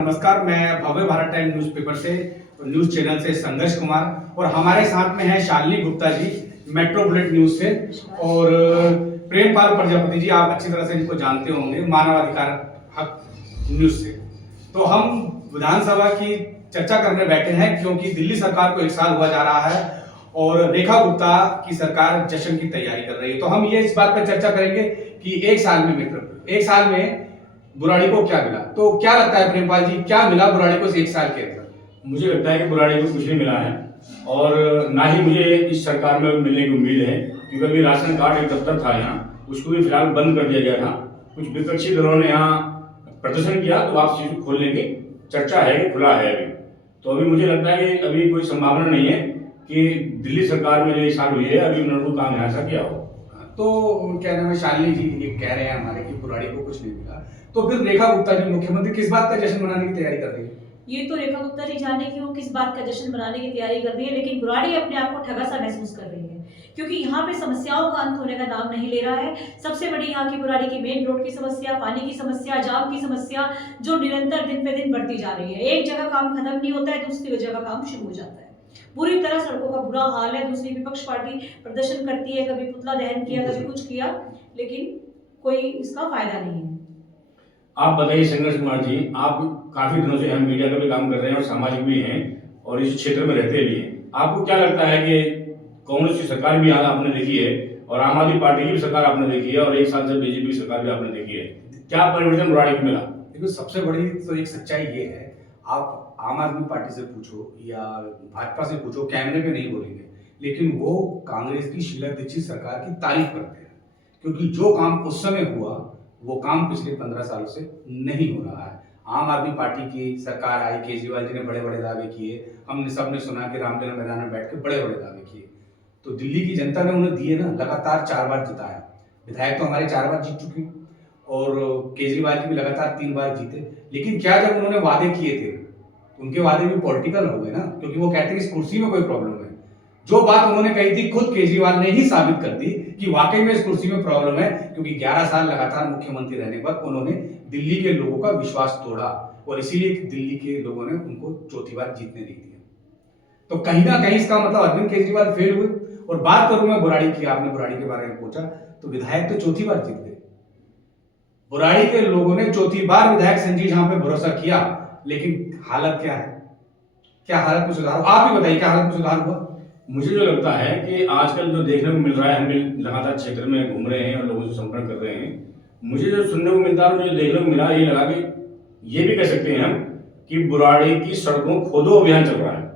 नमस्कार, मैं भव्य Bharat time newspaper से न्यूज़ चैनल से संघर्ष कुमार और हमारे साथ में है शालिनी गुप्ता जी मेट्रोपोलिट न्यूज़ से और प्रेमपाल प्रजापति जी, आप अच्छी तरह से इनको जानते होंगे मानवाधिकार हक न्यूज़ से। तो हम विधानसभा की चर्चा करने बैठे हैं क्योंकि दिल्ली सरकार को 1 साल हुआ जा रहा है और रेखा गुप्ता की सरकार जश्न की तैयारी कर रही है। तो हम ये इस बात पर चर्चा करेंगे कि 1 साल में एक साल में बुराड़ी को क्या मिला। तो क्या लगता है प्रेमपाल जी, क्या मिला बुराड़ी को इस 1 साल के अंदर? मुझे लगता है कि बुराड़ी को कुछ नहीं मिला है और ना ही मुझे इस सरकार में मिलने की उम्मीद है, क्योंकि अभी राशन कार्ड एक दफ्तर था यहाँ, उसको भी फिलहाल बंद कर दिया गया था। कुछ विपक्षी दलों ने यहाँ प्रदर्शन किया तो वापसी को खोलने की चर्चा है कि खुला है अभी। तो अभी मुझे लगता है कि अभी कोई संभावना नहीं है कि दिल्ली सरकार में जो 1 साल हुई है अभी उन्होंने काम यहाँ से किया हो। तो क्या नाम है, शालिनी जी ये कह रहे हैं हमारे कि बुराड़ी को कुछ नहीं मिला, तो फिर रेखा गुप्ता जी मुख्यमंत्री किस बात का जश्न मनाने की तैयारी कर रही है? ये तो रेखा गुप्ता जी जाने कि वो किस बात का जश्न मनाने की तैयारी कर रही है, लेकिन बुराड़ी अपने आप को ठगा सा महसूस कर रही है क्योंकि यहाँ पे समस्याओं का अंत होने का नाम नहीं ले रहा है। सबसे बड़ी यहाँ की बुराड़ी की मेन रोड की समस्या, पानी की समस्या, जाम की समस्या जो निरंतर दिन पे दिन बढ़ती जा रही है। एक जगह काम खत्म नहीं होता है, दूसरी जगह काम शुरू हो जाता है। पूरी तरह सड़कों का बुरा हाल है। दूसरी विपक्ष पार्टी प्रदर्शन करती है, कभी पुतला दहन किया, कभी कुछ किया, लेकिन कोई इसका फायदा नहीं है। आप बताइए संघर्ष कुमार जी, आप काफी दिनों से हम मीडिया का भी काम कर रहे हैं और सामाजिक भी हैं और इस क्षेत्र में रहते भी हैं। आपको क्या लगता है कि कांग्रेस की सरकार भी आपने देखी है और आम आदमी पार्टी की भी सरकार आपने देखी है और 1 साल से बीजेपी की सरकार भी आपने देखी है, क्या परिवर्तन बुराड़ी को मिला? देखो, सबसे बड़ी तो एक सच्चाई ये है, आप आम आदमी पार्टी से पूछो या भाजपा से पूछो, कैमरे पे नहीं बोलेंगे, लेकिन वो कांग्रेस की शीला दीक्षित सरकार की तारीफ करते हैं क्योंकि जो काम उस समय हुआ वो काम पिछले 15 सालों से नहीं हो रहा है। आम आदमी पार्टी की सरकार आई, केजरीवाल जी ने बड़े बड़े दावे किए, हमने सबने सुना कि रामलीला मैदान में बैठ के बड़े बड़े दावे किए, तो दिल्ली की जनता ने उन्हें दिए ना, लगातार 4 बार जिताया। विधायक तो हमारे 4 बार जीत चुके और केजरीवाल जी भी लगातार 3 बार जीते। लेकिन क्या जब उन्होंने वादे किए थे, उनके वादे भी पॉलिटिकल हो गए ना, क्योंकि वो कहते हैं कि इस कुर्सी में कोई प्रॉब्लम है। जो बात उन्होंने कही थी खुद केजरीवाल ने ही साबित कर दी कि वाकई में इस कुर्सी में प्रॉब्लम है, क्योंकि 11 साल लगातार मुख्यमंत्री रहने पर उन्होंने दिल्ली के लोगों का विश्वास तोड़ा और इसीलिए दिल्ली के लोगों ने उनको चौथी बार जीतने नहीं दिया। तो कहीं ना कहीं इसका मतलब अरविंद केजरीवाल फेल हुए। और बात करूं मैं बुराड़ी की, आपने बुराड़ी के बारे में पूछा, तो विधायक तो चौथी बार जीत गए। बुराड़ी के लोगों ने चौथी बार विधायक संजीव झा पे भरोसा किया, लेकिन हालत क्या है? क्या हालत में सुधार? आप ही बताइए, क्या हालत में सुधार हुआ? मुझे जो लगता है कि आजकल जो देखने को मिल रहा है, हम भी लगातार क्षेत्र में घूम रहे हैं और लोगों से संपर्क कर रहे हैं, मुझे जो सुनने को मिलता है और मुझे देखने को मिला, ये लगा कि ये भी कह सकते हैं हम कि बुराड़ी की सड़कों खोदो अभियान चल रहा है।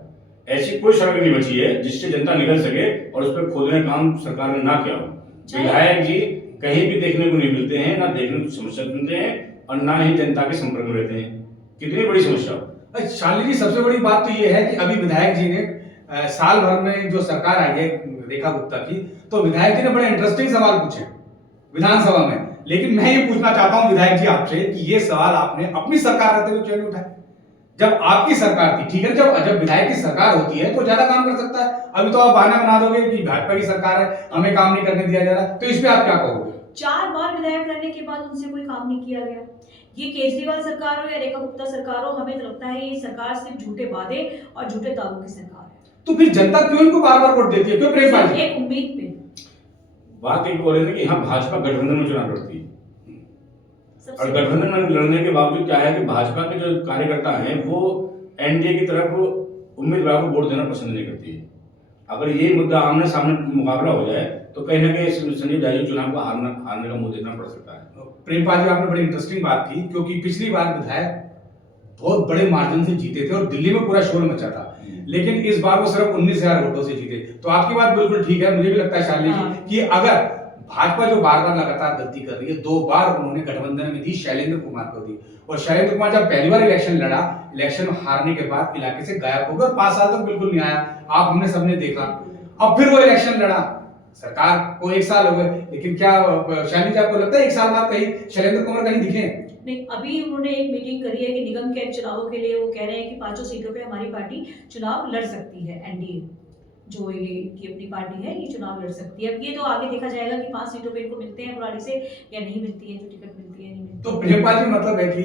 ऐसी कोई सड़क नहीं बची है जिससे जनता निकल सके और उस पर खोदने का काम सरकार ने ना किया हो। विधायक जी कहीं भी देखने को नहीं मिलते हैं, ना देखने को समस्या सुनते हैं और ना ही जनता के संपर्क में रहते हैं। कितनी बड़ी समस्या हो। शालिनी जी, सबसे बड़ी बात तो ये है कि अभी विधायक जी ने साल भर में जो सरकार आई है रेखा गुप्ता की, तो विधायक जी ने बड़े इंटरेस्टिंग सवाल पूछे विधानसभा में। लेकिन मैं ये पूछना चाहता हूं विधायक जी आपसे कि ये सवाल आपने अपनी सरकार रहते हुए क्यों नहीं उठाए? जब आपकी सरकार थी, ठीक है, जब विधायक की सरकार होती है तो ज्यादा काम कर सकता है। अभी तो आप बहाना बना दोगे कि भाजपा की सरकार है, हमें काम नहीं करने दिया जा रहा, तो इस पे आप क्या कहोगे? 4 बार विधायक रहने के बाद उनसे कोई काम नहीं किया गया। ये केजरीवाल सरकार हो या रेखा गुप्ता सरकार हो, हमें तो लगता है ये सरकार सिर्फ झूठे वादे और झूठे दावों की सरकार है। तो फिर जनता क्यों इनको बार बार वोट देती है? क्यों प्रेमपाल जी? एक उम्मीद पे। बात एक और है कि यहाँ भाजपा गठबंधन में चुनाव लड़ती है और सबसे गठबंधन में लड़ने के बावजूद क्या है कि भाजपा के जो कार्यकर्ता हैं वो एनडीए की तरफ उम्मीदवार को वोट देना पसंद नहीं करती है। अगर ये मुद्दा आमने सामने मुकाबला हो जाए तो कहीं ना कहीं संजीव झा जी चुनाव को हारने का मुंह देखना पड़ सकता है। प्रेमपाल जी, आपने बड़ी इंटरेस्टिंग बात की, क्योंकि पिछली बार विधायक बहुत बड़े मार्जिन से जीते थे और दिल्ली में पूरा शोर मचा था, लेकिन इस बार वो सिर्फ 19,000 वोटों से जीते। तो आपकी बात बिल्कुल ठीक है, मुझे भी लगता है शालिनी जी कि अगर भाजपा जो बार बार लगातार गलती कर रही है, 2 बार उन्होंने गठबंधन में दी, शैलेंद्र कुमार को दी, और शैलेंद्र कुमार जब पहली बार इलेक्शन लड़ा, इलेक्शन हारने के बाद इलाके से गायब हो गया और 5 साल तक बिल्कुल नहीं आया। आप हमने सबने देखा। अब फिर वो इलेक्शन लड़ा, सरकार को 1 साल हो गए, लेकिन क्या शालिनी जी आपको लगता है 1 साल बाद कहीं शैलेंद्र कुमार कहीं दिखे? नहीं, अभी उन्होंने एक मीटिंग करी है कि निगम के चुनावों के लिए वो कह रहे हैं कि 5 सीटों पे हमारी पार्टी चुनाव लड़ सकती है। एनडीए जो ये की अपनी पार्टी है ये चुनाव लड़ सकती है। अब ये तो आगे देखा जाएगा कि 5 सीटों पे इनको मिलते हैं बुराड़ी से या नहीं मिलती है, जो टिकट मिलती है नहीं मिलती। तो प्रेमपाल जी, मतलब है कि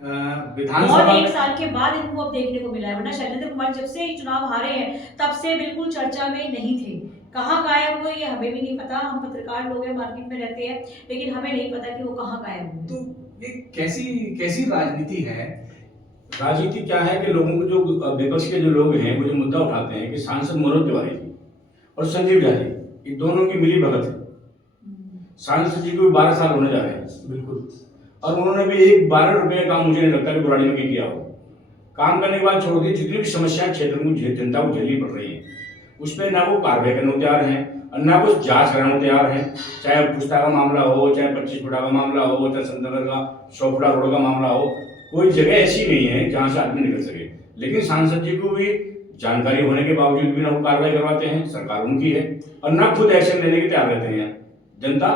और विधानसभा एक में साल के बाद इनको अब देखने को मिला है, वरना शैलेंद्र कुमार जब से चुनाव हारे हैं तब से बिल्कुल चर्चा में नहीं थे। कहाँ गायब हुए ये हमें भी नहीं पता, हम पत्रकार लोग हैं, मार्केट में रहते हैं, लेकिन हमें नहीं पता कि वो कहाँ गायब हुए। तो ये कैसी कैसी राजनीति है? राजनीति क्या है कि लोगों को जो विपक्ष के जो लोग हैं वो जो मुद्दा उठाते हैं कि सांसद मनोज तिवारी जी और संजीव झा जी, ये दोनों की मिली भगत है। सांसद जी को भी 12 साल होने जा रहे हैं बिल्कुल। और उन्होंने भी एक 12 रुपये का काम मुझे नहीं लगता कि बुराड़ी में कहीं किया हो। काम करने के बाद छोड़ दी, जितनी भी समस्याएं क्षेत्र में जनता को झेलनी पड़ रही है उसमें ना वो कार्रवाई करने को तैयार हैं और ना कुछ जांच कराने को तैयार हैं। चाहे पुस्ता का मामला हो, चाहे 25 फुटा का मामला हो, चाहे संतनगर का 100 फुटा रोड का मामला हो, कोई जगह ऐसी नहीं है जहां से आदमी निकल सके। लेकिन सांसद जी को भी जानकारी होने के बावजूद भी ना वो कार्रवाई करवाते हैं, सरकार उनकी है, और ना खुद एक्शन लेने के तैयार रहते हैं। जनता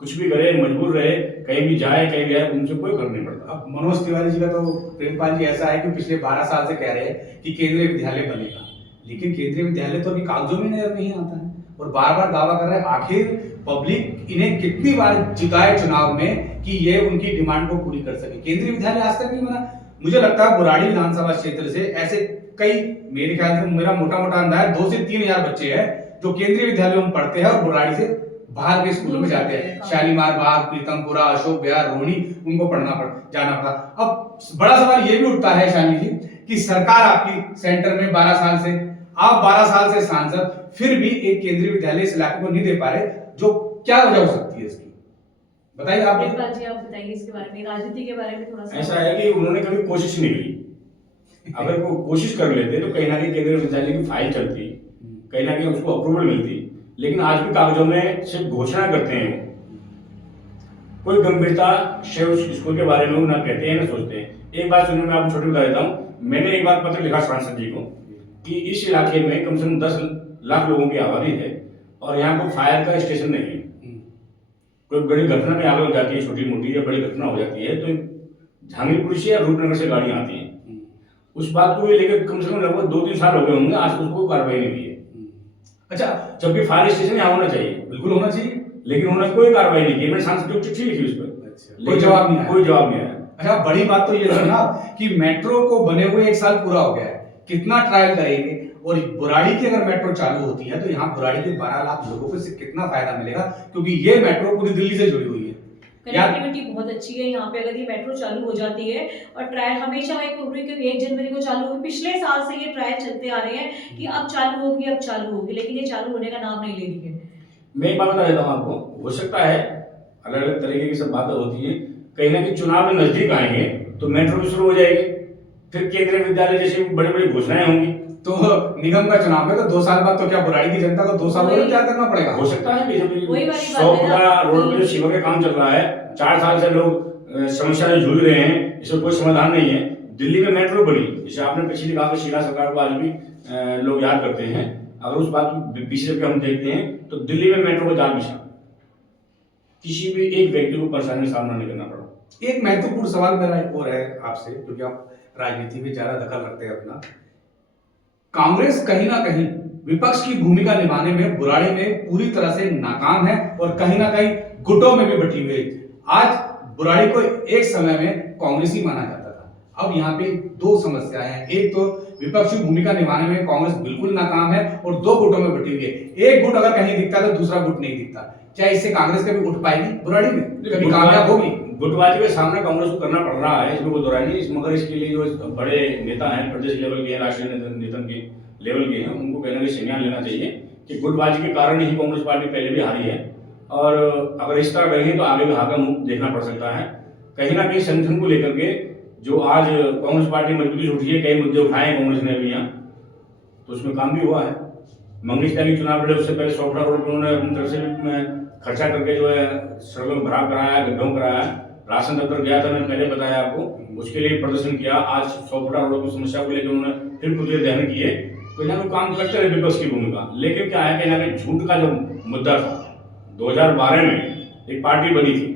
कुछ भी करे, मजबूर रहे, कहीं भी जाए कहीं भी आए, उनसे कोई फर्क नहीं पड़ता। अब मनोज तिवारी जी का तो प्रेमपाल जी ऐसा है कि पिछले 12 साल से कह रहे हैं कि केंद्रीय विद्यालय बनेगा, लेकिन केंद्रीय विद्यालय तो अभी कागजों में नजर नहीं आता है और बार बार दावा कर रहे हैं। आखिर पब्लिक इन्हें कितनी बार जिताए चुनाव में कि ये उनकी डिमांड को पूरी कर सके? केंद्रीय विद्यालय आज तक नहीं बना। मुझे लगता है बुराड़ी विधानसभा क्षेत्र से ऐसे कई, मेरे ख्याल से मेरा मोटा मोटा अंदाजा 2 से 3 हजार बच्चे हैं जो केंद्रीय विद्यालयों में पढ़ते हैं और बुराड़ी से बाहर के स्कूलों में जाते हैं। शालीमार बाग, प्रीतमपुरा, अशोक विहार, रोहिणी, उनको जाना पड़ता। अब बड़ा सवाल ये भी उठता है शाली जी कि सरकार आपकी सेंटर में 12 साल से, आप 12 साल से सांसद, फिर भी एक केंद्रीय विद्यालय इस इलाके को नहीं दे पा रहे, जो क्या वजह हो सकती है इसकी? बताइए आप। प्रेमपाल जी, आप बताइए इसके बारे में, राजनीति के बारे में थोड़ा सा। ऐसा है कि उन्होंने कभी कोशिश नहीं की। अगर वो कोशिश कर लेते तो कहीं ना कहीं केंद्रीय विद्यालय की फाइल चलती, कहीं ना कहीं उसको अप्रूवल मिलती। लेकिन आज भी कागजों में सिर्फ घोषणा करते हैं, कोई गंभीरता से उस स्कूल के बारे में वो ना कहते हैं ना सोचते हैं। एक बात सुनिए, मैं आपको छोटी बता देता हूँ। मैंने एक बार पत्र लिखा सांसद जी को कि इस इलाके में कम से कम 10 लाख लोगों की आबादी है और यहाँ को फायर का स्टेशन नहीं है। कोई बड़ी घटना में आग लग जाती है, छोटी मोटी या बड़ी घटना हो जाती है, तो जहांगीरपुर से या रूपनगर से गाड़ियाँ आती हैं। उस बात को लेकर कम से कम लगभग 2-3 साल हो गए होंगे, आज तक उसको कार्रवाई नहीं हुई है। अच्छा, जबकि फायर स्टेशन यहाँ होना चाहिए, बिल्कुल होना चाहिए, लेकिन उन्होंने कोई कार्रवाई नहीं की। मैंने सांसद को चिट्ठी लिखी उस पर, अच्छा, कोई जवाब नहीं आया। कोई जवाब नहीं आया। अच्छा, बड़ी बात तो ये है ना कि मेट्रो को बने हुए 1 साल पूरा हो गया है, कितना ट्रायल करेंगे? और बुराड़ी की अगर मेट्रो चालू होती है तो यहाँ बुराड़ी के 12 लाख लोगों को इससे कितना फायदा मिलेगा, क्योंकि ये मेट्रो पूरी दिल्ली से जुड़ी हुई है। कनेक्टिविटी बहुत अच्छी है यहाँ पे। अगर ये मेट्रो चालू हो जाती है, और ट्रायल हमेशा एक 1 जनवरी को चालू हुई, पिछले साल से ये ट्रायल चलते आ रहे हैं कि अब चालू होगी, अब चालू होगी, लेकिन ये चालू होने का नाम नहीं ले रही है। मैं एक बात बता देता हूँ आपको, हो सकता है अलग अलग तरीके की सब बातें होती हैं, कहीं ना कहीं चुनाव में नजदीक आएंगे तो मेट्रो भी शुरू हो जाएगी, फिर केंद्रीय विद्यालय जैसी बड़ी बड़ी घोषणाएं होंगी। तो निगम का चुनाव है तो 2 साल बाद तो क्या बुराड़ी की जनता को 2 साल में क्या करना पड़ेगा? हो सकता है बीजेपी वही वाली 100 बात है फुटा ना रोड पे जो सीवर का काम चल रहा है, 4 साल से लोग समस्या से जूझ रहे हैं, इसका कोई समाधान नहीं है। दिल्ली में मेट्रो बनी, जैसे आपने पिछली कहा कि शीला सरकार को आज भी लोग याद करते हैं। अगर उस बात को पीछे हम देखते हैं तो दिल्ली में मेट्रो को जाल बिछा, किसी भी एक व्यक्ति को परेशानी का सामना नहीं करना पड़ा। एक महत्वपूर्ण सवाल मेरा एक और है आपसे, क्योंकि आप राजनीति में ज्यादा दखल रखते हैं अपना। कांग्रेस कहीं ना कहीं विपक्ष की भूमिका निभाने में बुराड़ी में पूरी तरह से नाकाम है और कहीं ना कहीं गुटों में भी बटी हुई है। आज बुराड़ी को एक समय में कांग्रेसी माना जाता था, अब यहाँ पे 2 समस्याएं हैं। एक तो विपक्ष की भूमिका निभाने में कांग्रेस बिल्कुल नाकाम है और 2 गुटों में बटी हुई है। एक गुट अगर कहीं दिखता है तो दूसरा गुट नहीं दिखता। क्या इससे कांग्रेस कभी उठ पाएगी बुराड़ी में, कभी कामयाब होगी? गुटबाजी का सामना कांग्रेस को करना पड़ रहा है, इसमें कोई दोहराई नहीं। मगर इसके लिए जो बड़े नेता हैं, प्रदेश लेवल के, राष्ट्रीय नेतृत्व के लेवल के हैं, उनको कहना कि संज्ञान लेना चाहिए कि गुटबाजी के कारण ही कांग्रेस पार्टी पहले भी हारी है और अगर इस तरह रहेंगे तो आगे भी हार का मुख देखना पड़ सकता है। कहीं ना कहीं संगठन को लेकर के जो आज कांग्रेस पार्टी मजबूती से उठी है, कई मुद्दे उठाए हैं कांग्रेस ने भी यहाँ, तो उसमें काम भी हुआ है। मंगेशकर की चुनाव लड़े उससे पहले 100 फुटा रोड पर उन्होंने अपनी तरफ से खर्चा करके जो है सड़कों में भराव कराया, गड्ढों कराया। राशन दफ्तर गया था, मैंने पहले बताया आपको, उसके लिए प्रदर्शन किया। आज 100 फुटा रोड की समस्या को लेकर उन्होंने फिर पुतले दहन किए। तो यहाँ काम करते रहे विपक्ष की भूमिका, लेकिन क्या है कि यहाँ पे झूठ का जो मुद्दा था 2012 में एक पार्टी बनी थी,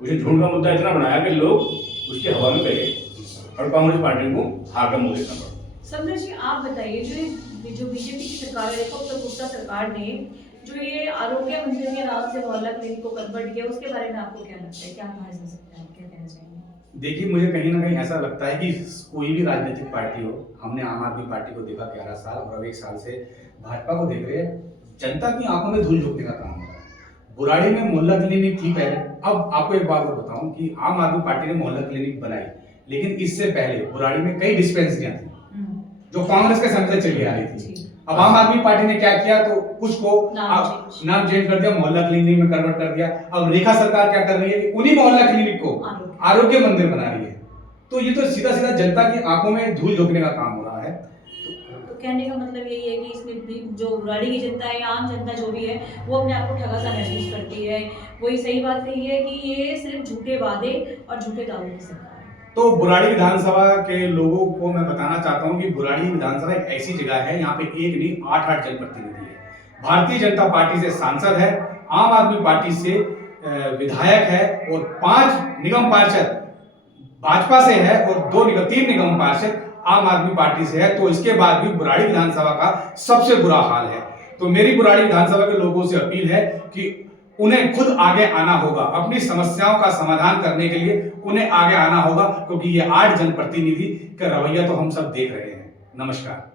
उसे झूठ का मुद्दा इतना बनाया कि लोग उसके हवा में बह गए और कांग्रेस पार्टी को हार का मुंह देखना पड़ा। समझ जी, आप बताइए, जो बीजेपी की सरकार है, उत्तर गुप्ता सरकार ने जो ये आरोग्य मंदिर के नाम से मोहल्ला क्लिनिक को कन्वर्ट किया, उसके बारे में आपको क्या लगता है, क्या कहा जा सकता है, आप क्या कहना चाहेंगे? देखिए, मुझे कहीं ना कहीं ऐसा लगता है कि कोई भी राजनीतिक पार्टी हो, हमने आम आदमी पार्टी को देखा 11 साल और अब 1 साल से भाजपा को देख रहे हैं, जनता की आंखों में धूल झोंकने का काम हो रहा है। बुराड़ी में मोहल्ला क्लिनिक थी पहले। अब आपको एक बात और बताऊं कि आम आदमी पार्टी ने मोहल्ला क्लिनिक बनाई, लेकिन इससे पहले बुराड़ी में कई डिस्पेंसरियां थी जो कांग्रेस के समय से चली आ रही थी। अब आम आदमी पार्टी ने क्या किया, तो कुछ को नाम चेंज कर दिया, मोहल्ला क्लिनिक में कन्वर्ट कर दिया। अब रेखा सरकार क्या कर रही है कि उन्हीं मोहल्ला क्लिनिक को आरोग्य मंदिर बना रही है। तो ये तो सीधा सीधा जनता की आंखों में धूल झोंकने का काम हो रहा है। तो कहने का मतलब यही है कि इसमें भी जो बुराड़ी की जनता है, आम जनता जो भी है, वो अपने आप को ठगा सा महसूस करती है। वही सही बात यही है कि ये सिर्फ झूठे वादे और झूठे दावों की सरकार है। तो बुराड़ी विधानसभा के लोगों को मैं बताना चाहता हूं कि बुराड़ी विधानसभा एक ऐसी जगह है, यहाँ पे एक नहीं 8 जनप्रतिनिधि है। भारतीय जनता पार्टी से सांसद है, आम आदमी पार्टी से विधायक है और 5 निगम पार्षद भाजपा से है और 3 निगम पार्षद आम आदमी पार्टी से है। तो इसके बाद भी बुराड़ी विधानसभा का सबसे बुरा हाल है। तो मेरी बुराड़ी विधानसभा के लोगों से अपील है कि उन्हें खुद आगे आना होगा, अपनी समस्याओं का समाधान करने के लिए उन्हें आगे आना होगा, क्योंकि ये 8 जनप्रतिनिधि का रवैया तो हम सब देख रहे हैं। नमस्कार।